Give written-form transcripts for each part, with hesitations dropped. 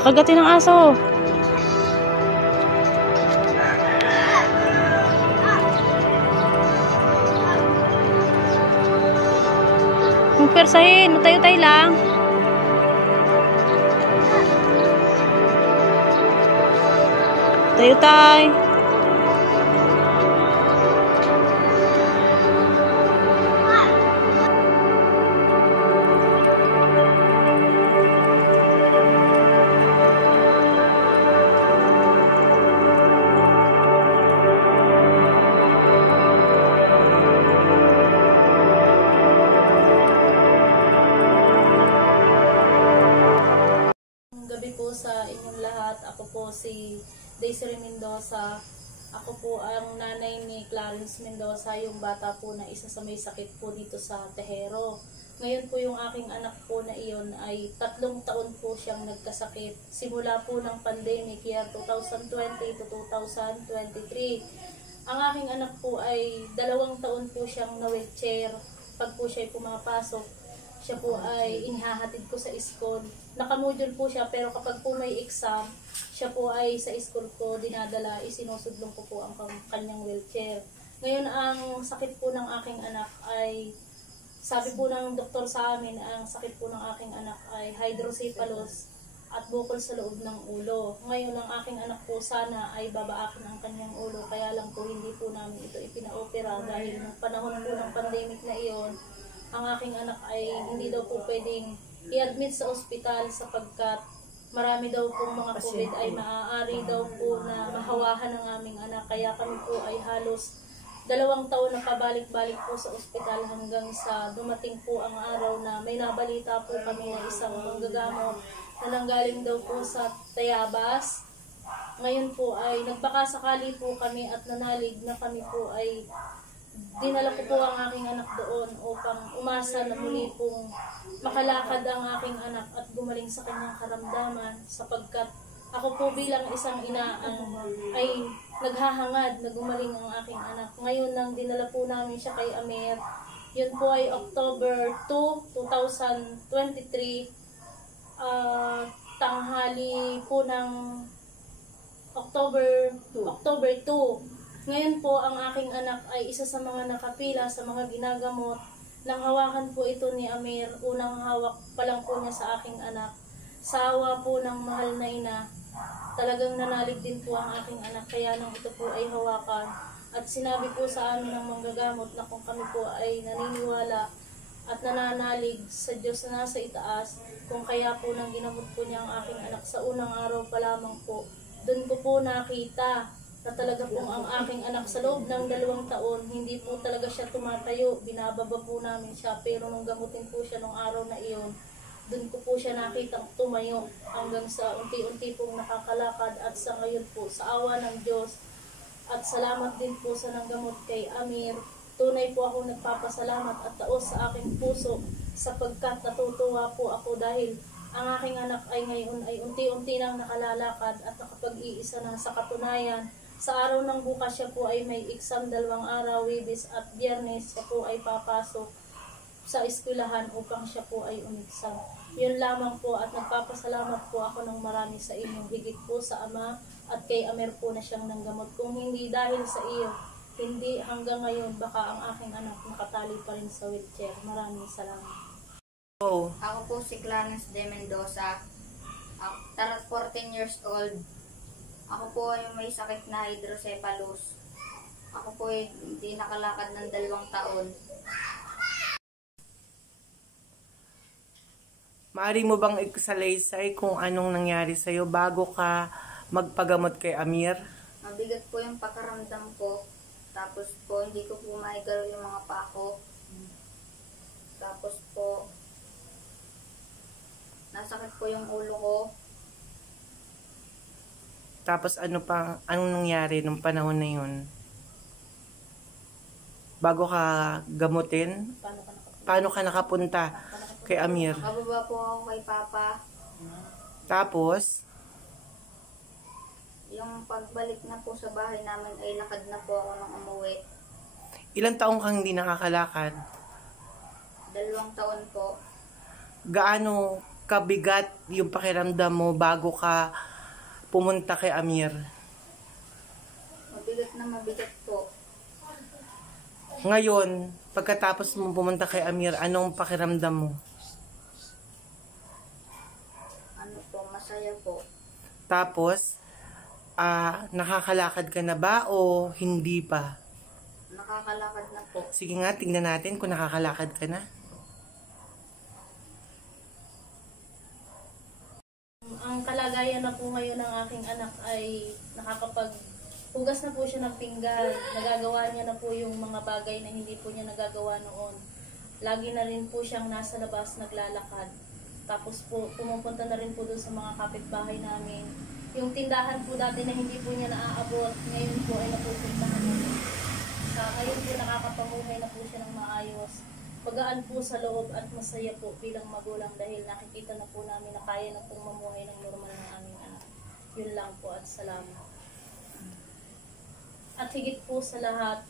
Makagatin ng aso. Kung persahin, tayo-tayo lang. Tayo-tayo. Gabi po sa inyong lahat. Ako po si Desiree Mendoza. Ako po ang nanay ni Clarence Mendoza, yung bata po na isa sa may sakit po dito sa Tejero. Ngayon po yung aking anak po na iyon ay 3 taon po siyang nagkasakit. Simula po ng pandemic year 2020 to 2023. Ang aking anak po ay 2 taon po siyang na-wheelchair. Pag po siya pumapasok, siya po ay inihahatid ko sa school. Nakamodule po siya, pero kapag po may exam, siya po ay sa school ko dinadala, isinusudlong ko po ang kanyang wheelchair. Ngayon, ang sakit po ng aking anak ay, sabi po ng doktor sa amin, ang sakit po ng aking anak ay hydrocephalus at bukol sa loob ng ulo. Ngayon, ang aking anak po sana ay babaakin ang kanyang ulo, kaya lang po hindi po namin ito ipinaopera dahil ng panahon po ng pandemic na iyon, ang aking anak ay hindi daw po pwedeng i-admit sa ospital sapagkat marami daw pong mga COVID ay maaari daw po na mahawahan ng aming anak. Kaya kami po ay halos 2 taon na pabalik-balik po sa ospital hanggang sa dumating po ang araw na may nabalita po kami na isang manggagamot na nanggaling daw po sa Tayabas. Ngayon po ay nagbakasakali po kami at nanalig na kami po ay dinala ko po ang aking anak doon upang umasa na muli pong makalakad ang aking anak at gumaling sa kanyang karamdaman, sapagkat ako po bilang isang ina ay naghahangad na gumaling ang aking anak. Ngayon nang dinala po namin siya kay Amer, yun po ay October 2, 2023, tanghali po ng October 2. Ngayon po, ang aking anak ay isa sa mga nakapila sa mga ginagamot. Nang hawakan po ito ni Amir, unang hawak pa lang po niya sa aking anak. Sa awa po ng mahal na ina, talagang nanalig din po ang aking anak. Kaya nang ito po ay hawakan. At sinabi po sa amin ng manggagamot na kung kami po ay naniniwala at nananalig sa Diyos na nasa itaas, kung kaya po nang ginamot po niya ang aking anak sa unang araw pa lamang po, doon ko po nakita na talaga pong ang aking anak sa loob ng 2 taon, hindi po talaga siya tumatayo. Binababa po namin siya, pero nung gamutin po siya nung araw na iyon, doon ko po siya nakitang tumayo hanggang sa unti-unti pong nakakalakad. At sa ngayon po, sa awa ng Diyos, at salamat din po sa nanggamot kay Amir, tunay po ako nagpapasalamat at taos sa aking puso, sapagkat natutuwa po ako dahil ang aking anak ay ngayon ay unti-unti nang nakalalakad at nakapag-iisa na. Sa katunayan, sa araw ng bukas siya po ay may exam 2 araw, Huwebes at Biyernes, siya po ay papasok sa eskwelahan upang siya po ay umexam. Yun lamang po, at nagpapasalamat po ako ng marami sa inyo, higit po sa Ama at kay Amer po na siyang nanggamot. Kung hindi dahil sa iyo, hindi hanggang ngayon baka ang aking anak nakatali pa rin sa wheelchair. Maraming salamat. Ako po si Clarence de Mendoza. 14 years old. Ako po yung may sakit na hydrocephalus. Ako po hindi nakalakad ng 2 taon. Maari mo bang ikusalaysay kung anong nangyari sa'yo bago ka magpagamot kay Amir? Mabigat po yung pakaramdam ko. Tapos po hindi ko po maigalaw yung mga paa ko. Tapos po nasakit po yung ulo ko. Tapos anong nangyari nung panahon na yun? Bago ka gamutin, paano ka nakapunta kay Amir? Nakababa po ako kay Papa. Tapos, Yung pagbalik na po sa bahay namin ay lakad na po ako nang umuwi. ilang taong kang hindi nakakalakad? 2 taon po. Gaano kabigat yung pakiramdam mo bago ka pumunta kay Amir? Mabigat na mabigat po. Ngayon, pagkatapos mo pumunta kay Amir, anong pakiramdam mo? Ano po, masaya po. Tapos, nakakalakad ka na ba o hindi pa? Nakakalakad na po. Sige nga, tingnan natin kung nakakalakad ka na. Ang kalagayan na po ngayon ng aking anak ay hugas na po siya ng pinggan. Nagagawa niya na po yung mga bagay na hindi po niya nagagawa noon. Lagi na rin po siyang nasa labas naglalakad. Tapos po, pumupunta na rin po doon sa mga kapitbahay namin. Yung tindahan po dati na hindi po niya naaabot, ngayon po ay napupuntahan namin. Ngayon po nakakapamuhay na po siya ng maayos. Pagaan po sa loob at masaya po bilang magulang dahil nakikita na po namin na kaya na pong mamuhay ng normal ng aming anak. Yun lang po at salamat. At higit po sa lahat,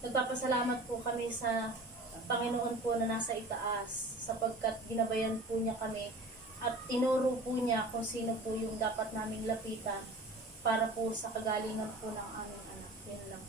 nagpapasalamat po kami sa Panginoon po na nasa itaas sapagkat ginabayan po niya kami at tinuro po niya kung sino po yung dapat naming lapitan para po sa kagalingan po ng aming anak. Yun lang.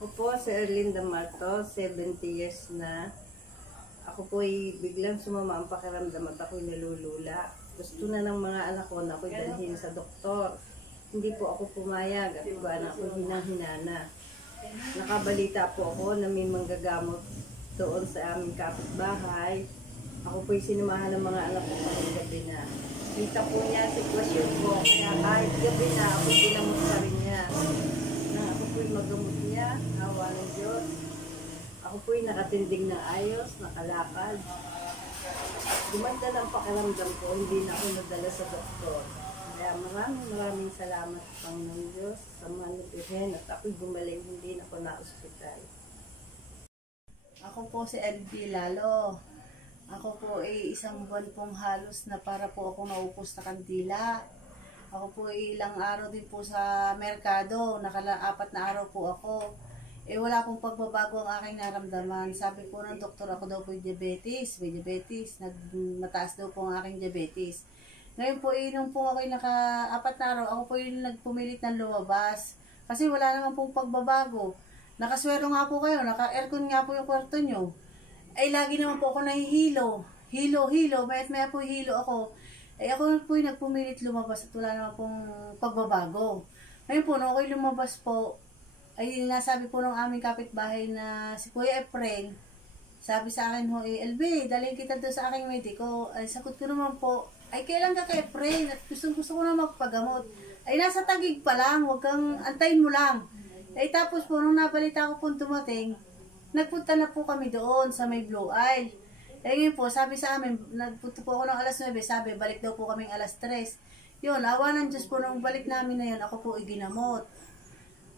Ako po si Erlinda Marto, 70 years na. Ako po ay biglang sumama ang pakiramdam at ako'y nalulula. Gusto na ng mga anak ko na ako'y dalhin sa doktor. Hindi po ako pumayag at iba na ako hinang-hinana. Nakabalita po ako na may manggagamot doon sa aming kapitbahay. Ako po'y sinamahan ng mga anak ko pang gabi na. Kita po niya ang sitwasyon ko, kaya kahit gabi na ako ginamot pa rin niya. Na ako po'y magamot niya, awa ng Diyos. Ako po'y nakatindig na ayos, nakalakad. Gumanda ng pakiramdam ko, hindi na ako nadala sa doktor. Kaya maraming salamat Panginoon Diyos sa manipirhen at ako'y gumaling, hindi na ako na-ospital. Ako po si LB Lalo. Ako po ay isang buwan pong halos na para po ako naupos na kandila. Ako po ay ilang araw din po sa merkado, 4 na araw po ako. Wala pong pagbabago ang aking naramdaman. Sabi po ng doktor, ako daw po may diabetes. Mataas daw po ang aking diabetes. Ngayon po, nung po ako 4 na araw, ako po yung nagpumilit ng lumabas. Kasi wala naman pong pagbabago. Nakaswero nga po kayo, naka-aircon nga po yung kwarto nyo. Lagi naman po ako nahihilo. Hilo, maya po hilo ako. Ako po yung nagpumilit lumabas at wala naman pong pagbabago. Ngayon po, nung ako'y lumabas po, ay nasabi po ng aming kapitbahay na si Kuya Efren, sabi sa akin ho, LB, dalhin kita doon sa aking mediko. Sagot ko naman po, kailan ka kay Efren? At gusto ko na magpagamot. Nasa Taguig pa lang, wag kang, antayin mo lang. Tapos po, nung nabalita ko po dumating, Nagpunta na po kami doon sa may Blue Isle. Eh ngayon po, sabi sa amin, nagpunta po ako ng alas 9, sabi, balik daw po kaming alas 3. Yun, awa ng Diyos po, nung balik namin na yun, ako po iginamot.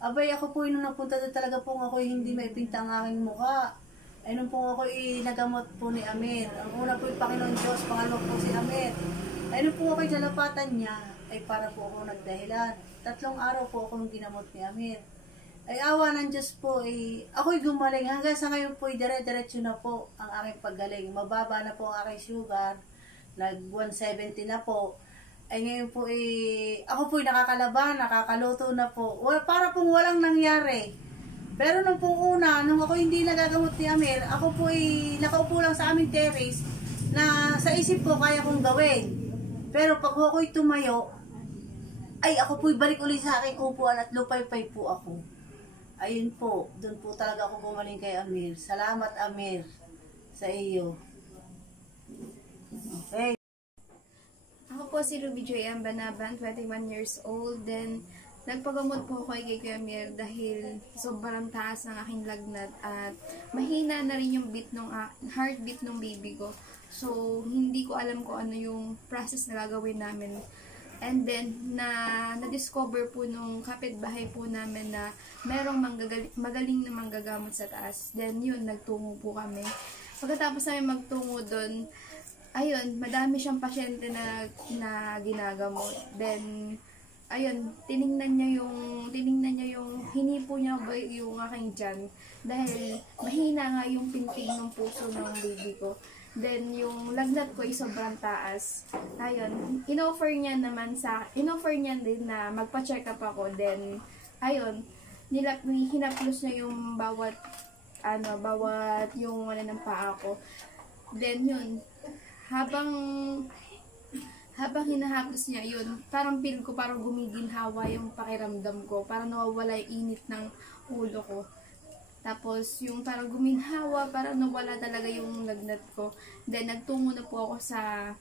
Abay, ako po nung napunta doon talaga po ako hindi maipinta ang aking mukha. Ay nung po ako nagamot po ni Amir. Ang una po yung Panginoon Diyos, pangalawa po si Amir. Ay nung po ako nalapatan niya, ay para po ako nagdahilan. 3 araw po ako nung ginamot ni Amir. Ay awa ng Diyos po, ako'y gumaling. Hanggang sa ngayon po, dire-diretso na po ang aking paggaling. Mababa na po ang aking sugar. Nag 170 na po. Ay ngayon po, ako po'y nakakalaban, nakakaluto na po. Para pong walang nangyari. Pero nung pong una, nung ako hindi nagagamot ni Amir, ako po'y nakaupo lang sa aming terrace na sa isip ko kaya kong gawin. Pero pag ako'y tumayo, ay ako po'y balik ulit sa aking upuan at lupay-pay po ako. Ayun po, doon po talaga ako gumaling kay Amir. Salamat Amir sa iyo. Okay. Ako po si Ruby Joy Ambanaban, 21 years old. Then, nagpagamot po ako kay Kuya Amir dahil sobrang taas ng aking lagnat at mahina na rin yung heartbeat ng baby ko. So, hindi ko alam kung ano yung process na gagawin namin. And then, na-discover po nung kapitbahay po namin na merong magaling na manggagamot sa taas. Then, yun, nagtungo po kami. Pagkatapos namin magtungo doon, ayun, madami siyang pasyente na ginagamot. Then, ayun, tiningnan niya yung hinipo niya ba yung aking tiyan. Dahil, mahina nga yung pintig ng puso ng baby ko. Then, yung lagnat ko ay sobrang taas. Ayun, in-offer niya din na magpa-check up ako. Then, ayun, hinaplos niya yung bawat yung ng paa ko. Then, yun, habang hinahaplos niya, yun, parang feel ko parang gumiginhawa yung pakiramdam ko. Parang nawawala yung init ng ulo ko. Tapos, yung parang guminhawa, parang nawala talaga yung lagnat ko. Then, nagtungo na po ako sa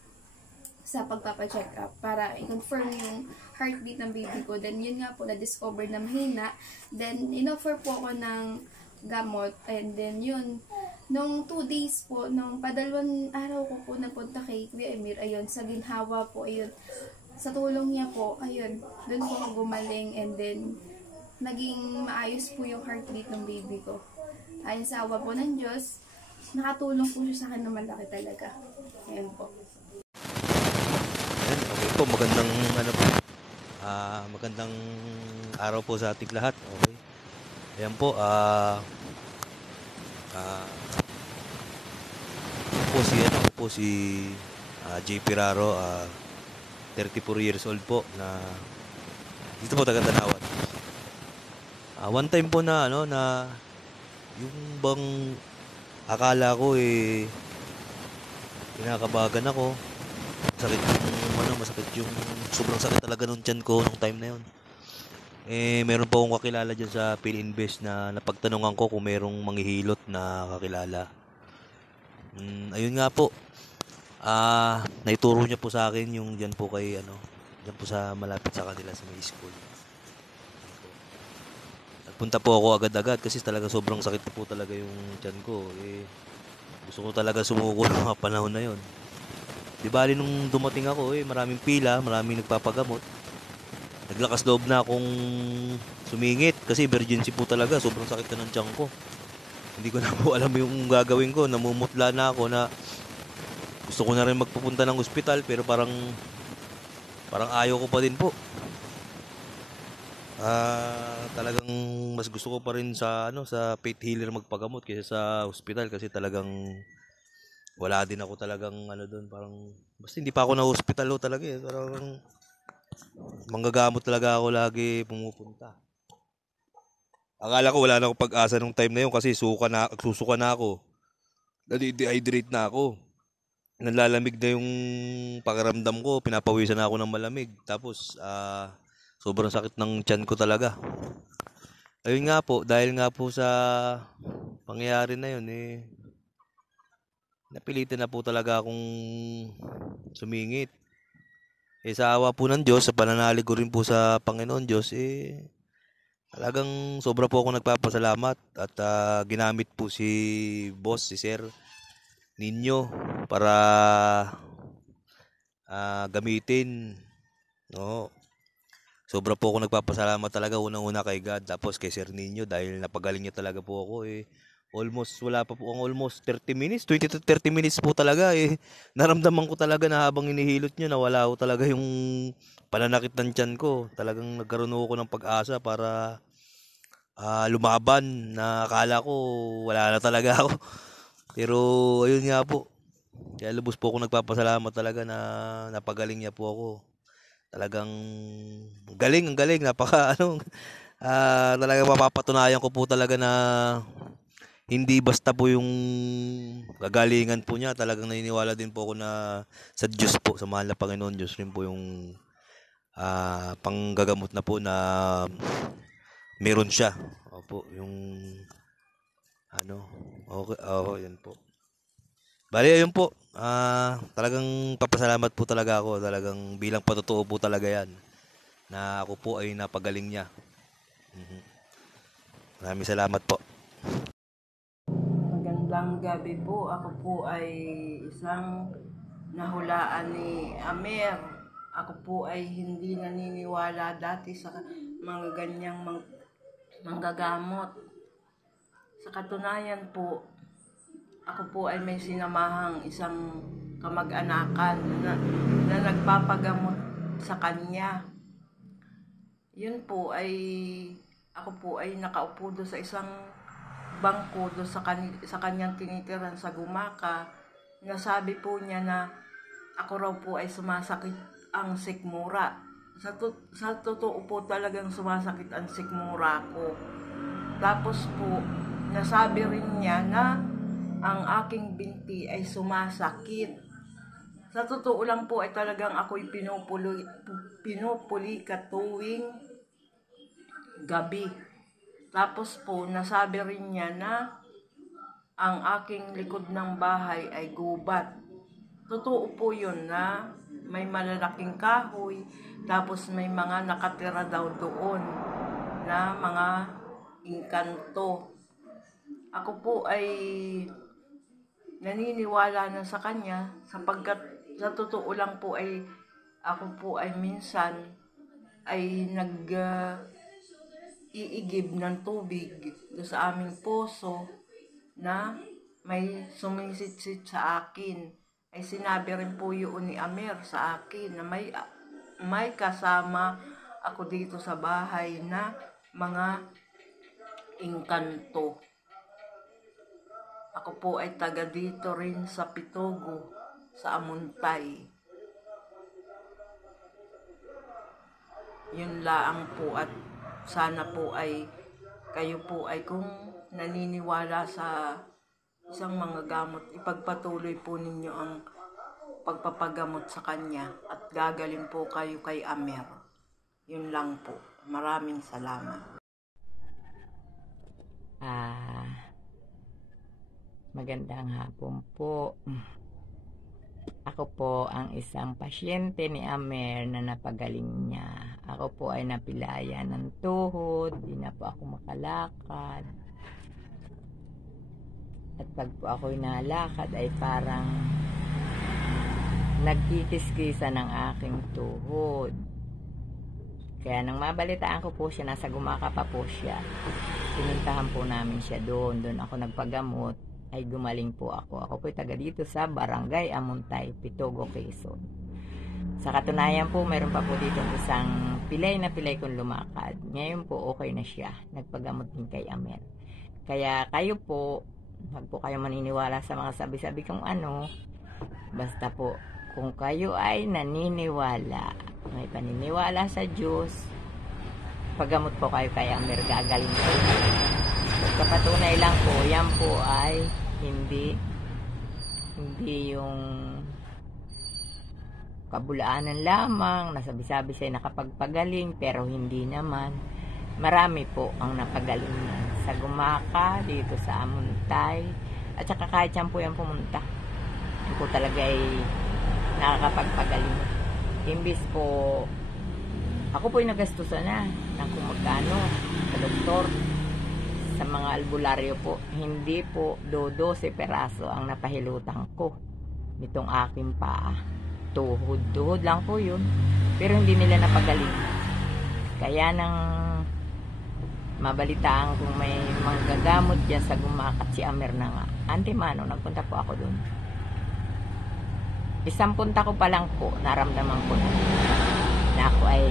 pagpapacheck up para i-confirm yung heartbeat ng baby ko. Then, yun nga po, na-discover na mahina. Then, in-offer po ako ng gamot. And then, yun, nung 2 days po, nung padalawang araw ko po napunta kay Kuya Amir, ayun, sa ginhawa po, ayun, sa tulong niya po, ayun, doon po ako gumaling. And then, naging maayos po yung heartbeat ng baby ko. Ayon sa awa po ng Diyos, nakatulong po siya sa akin na malaki talaga. Ayan po. Ayan, okay po, magandang araw po sa ating lahat. Okay. Ayan po, ako po si J. Piraro, 34 years old po, na dito po taga Tanawan. One time po na yung bang akala ko kinakabagan ako. Masakit yung sobrang sakit talaga nung tiyan ko nung time na yun. Meron po akong kakilala dyan sa PhilInvest na napagtanungan ko kung merong manghihilot na kakilala. Ayun nga po. Naituro niya po sa akin yung dyan po dyan po sa malapit sa kanila sa may school. Punta po ako agad-agad kasi talaga sobrang sakit po talaga yung tiyan ko. Gusto ko talaga sumuko ng mga panahon na yon. Di bali nung dumating ako, maraming pila, maraming nagpapagamot. Naglakas loob na akong sumingit kasi emergency po talaga. Sobrang sakit na ng tiyan ko. Hindi ko na po alam yung gagawin ko. Namumutla na ako na gusto ko na rin magpupunta ng ospital pero parang ayaw ko pa din po. Talagang mas gusto ko pa rin sa faith healer magpagamot kaysa sa hospital kasi talagang wala din ako talagang doon, parang basta hindi pa ako na hospital talaga parang manggagamot talaga ako lagi pumupunta. Akala ko wala na akong pag-asa nung time na yun kasi susuka na ako. Nadi-dehydrate na ako. Nalalamig na yung pakiramdam ko, pinapawisan na ako ng malamig. Tapos sobrang sakit ng tiyan ko talaga. Ayun nga po, dahil nga po sa pangyayari na yun, napilitan na po talaga akong sumingit. Sa awa po ng Diyos, sa pananalig ko rin po sa Panginoon Diyos, Talagang sobra po ako nagpapasalamat at ginamit po si boss, si Sir Ninyo para gamitin. No. Sobra po ako nagpapasalamat talaga unang-una kay God, tapos kay Sir Ninyo dahil napagaling niya talaga po ako eh. Wala pa po ang almost 30 minutes, 20 to 30 minutes po talaga eh. Naramdaman ko talaga na habang inihilot niyo nawala ko talaga yung pananakit ng tiyan ko. Talagang nagkaroon ako ng pag-asa para lumaban na akala ko wala na talaga ako. Pero ayun nga po. Kaya lubos po ako nagpapasalamat talaga na napagaling niya po ako. Talagang ang galing, talaga mapapatunayan ko po talaga na hindi basta po yung gagalingan po niya, talagang naniniwala din po ako na sa Diyos po, sa mahal na Panginoon Diyos rin po yung panggagamot na po na meron siya. Opo, yung okay, yan po. Bali, ayun po. Talagang papasalamat po talaga ako. Talagang bilang patotoo po talaga yan. Na ako po ay napagaling niya. Maraming salamat po. Magandang gabi po. Ako po ay isang nahulaan ni Amer. Ako po ay hindi naniniwala dati sa mga ganyang manggagamot. Sa katunayan po, ako po ay may sinamahang isang kamag-anakan na nagpapagamot sa kanya. Yun po ay, ako po ay nakaupo doon sa isang bangko doon sa kanyang tinitiran sa Gumaka. Nasabi po niya na ako raw po ay sumasakit ang sikmura. Sa totoo po talagang sumasakit ang sikmura ko. Tapos po, nasabi rin niya na ang aking binti ay sumasakit. Sa totoo lang po ay talagang ako'y pinupuli tuwing gabi. Tapos po, nasabi rin niya na ang aking likod ng bahay ay gubat. Totoo po yun na may malalaking kahoy, tapos may mga nakatira daw doon na mga engkanto. Ako po ay naniniwala na sa kanya sapagkat sa totoo lang po ay ako po ay minsan ay iigib ng tubig do sa aming poso na may sumisit-sit sa akin. Ay sinabi rin po yun ni Amer sa akin na may kasama ako dito sa bahay na mga engkanto. Ako po ay taga dito rin sa Pitogo, sa Amuntay. Yun laang po at sana po ay kayo po ay kung naniniwala sa isang mga gamot, ipagpatuloy po ninyo ang pagpapagamot sa kanya at gagaling po kayo kay Amer. Yun lang po. Maraming salamat. Magandang hapon po. Ako po ang isang pasyente ni Amer na napagaling niya. Ako po ay napilaya ng tuhod, di na po ako makalakad. At pag po ako'y nalakad ay parang nagkikiskisa ng aking tuhod. Kaya nang mabalitaan ko po siya, nasa Gumaka pa po siya. Pinuntahan po namin siya doon. Doon ako nagpagamot. Ay gumaling po ako. Ako po taga dito sa Barangay Amuntay, Pitogo, Quezon. Sa katunayan po, mayroon pa po dito isang pilay na pilay kong lumakad. Ngayon po, okay na siya. Nagpagamot din kay Amer. Kaya kayo po, wag po kayo maniniwala sa mga sabi-sabi kung ano. Basta po, kung kayo ay naniniwala, may paniniwala sa Diyos, paggamot po kayo kay Amer, gagaling kayo. Kapatunay lang po, yan po ay hindi yung kabulaanan lamang, nasabi-sabi siya nakapagpagaling, pero hindi naman. Marami po ang napagaling niya sa Gumaka, dito sa Amuntay, at saka kahit yan po yan pumunta. Yan po talaga ay nakakapagpagaling. Imbis po Ako po'y nagastusan na ng kung magkano sa doktor. Sa mga albularyo po, hindi po 12 peraso ang napahilutang ko nitong aking paa. Tuhod lang po yun. Pero hindi nila napagaling. Kaya nang mabalitaan kung may manggagamot dyan sa Gumakat, si Amer na nga. Antemano, nagpunta po ako dun. Isang punta ko pa lang po, naramdaman ko na ako ay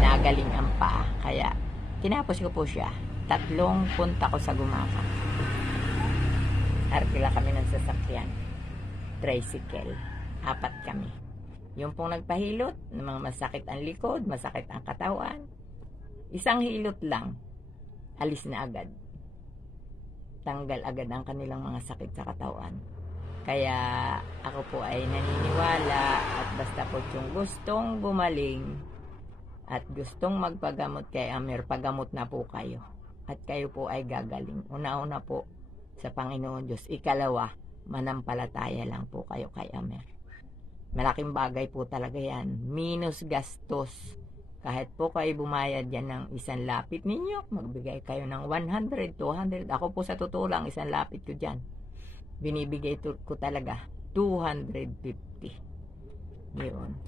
nagaling ang paa. Kaya, tinapos ko po siya. 3 punta ko sa Gumakat. Arkila kami ng sasakyan. Tricycle. 4 kami. Yung pong nagpahilot, ng mga masakit ang likod, masakit ang katawan. Isang hilot lang, alis na agad. Tanggal agad ang kanilang mga sakit sa katawan. Kaya ako po ay naniniwala at basta po yung gustong gumaling at gustong magpagamot kay Amer, pagamot na po kayo. At kayo po ay gagaling. Una-una po sa Panginoon Diyos. Ikalawa, manampalataya lang po kayo kay Amer. Malaking bagay po talaga yan. Minus gastos. Kahit po kayo bumayad yan ng isang lapit ninyo, magbigay kayo ng 100, 200. Ako po sa totoo lang, isang lapit ko dyan. Binibigay ko talaga 250. Yun.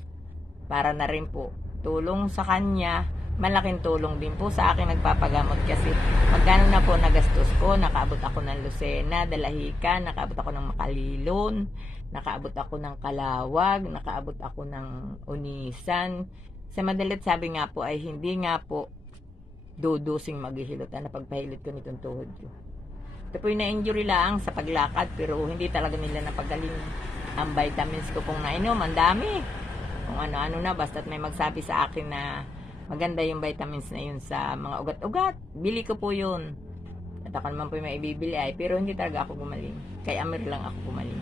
Para na rin po, tulong sa kanya, malaking tulong din po sa akin nagpapagamot kasi magkano na po nagastos ko, nakaabot ako ng Lucena, Dalahican, nakaabot ako ng Makalilon, nakaabot ako ng Kalawag, nakaabot ako ng Unisan. Sa madalit sabi nga po ay hindi nga po dudusing maghihilot na pagpahilot ko nitong tuhod ko. Ito po yung na-injury lang sa paglakad pero hindi talaga nila napagaling. Ang vitamins ko pong nainom, ang dami. Kung ano-ano na, basta't may magsabi sa akin na maganda yung vitamins na yun sa mga ugat-ugat. Bili ko po yun. At ako naman po yung maibibili ay, pero hindi talaga ako gumaling. Kay Amer lang ako gumaling.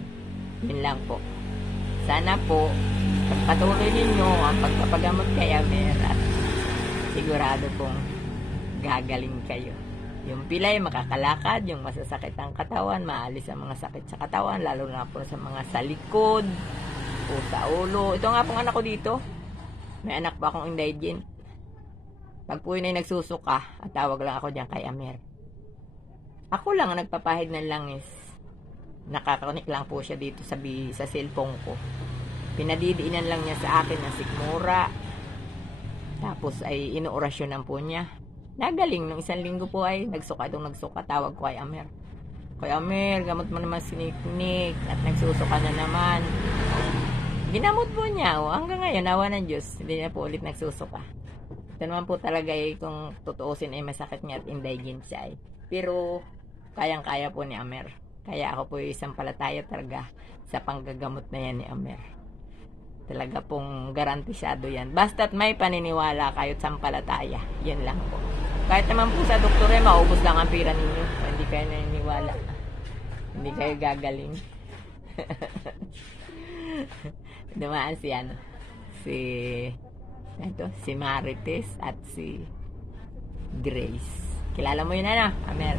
Yun lang po. Sana po, pagpatuloy ninyo ang pagpapagamot kay Amer at sigurado pong gagaling kayo. Yung pilay, makakalakad, yung masasakit ang katawan, maalis ang mga sakit sa katawan, lalo na po sa mga sa likod o sa ulo. Ito nga pong anak ko dito. May anak pa akong indigent. Pag po yun ay nagsusuka, at tawag lang ako dyan kay Amer. Ako lang ang nagpapahid ng langis. Nakakakonik lang po siya dito sa cellphone ko. Pinadidiinan lang niya sa akin ng sikmura. Tapos ay inuorasyonan po niya. Nagaling, nung 1 linggo po ay nagsuka, tawag ko kay Amer. Kay Amer, gamot mo naman siniknik at nagsusuka na naman. Ginamot po niya, hanggang ngayon, awa ng Diyos, hindi na po ulit nagsusuka. Ito naman po talaga kung tutuusin ay masakit niya at indigent siya ay. Pero, kayang-kaya po ni Amer. Kaya ako po isang palataya talaga sa panggagamot na yan ni Amer. Talaga pong garantisado yan. Basta't may paniniwala kayo sa palataya. Yan lang po. Kahit naman po sa doktor ay maubos lang ang pira ninyo. Hindi kayo naniniwala. Hindi kayo gagaling. Dumaan si Marites at si Grace. Kilala mo yun Amer?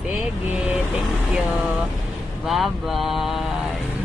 Sige, thank you. Bye-bye.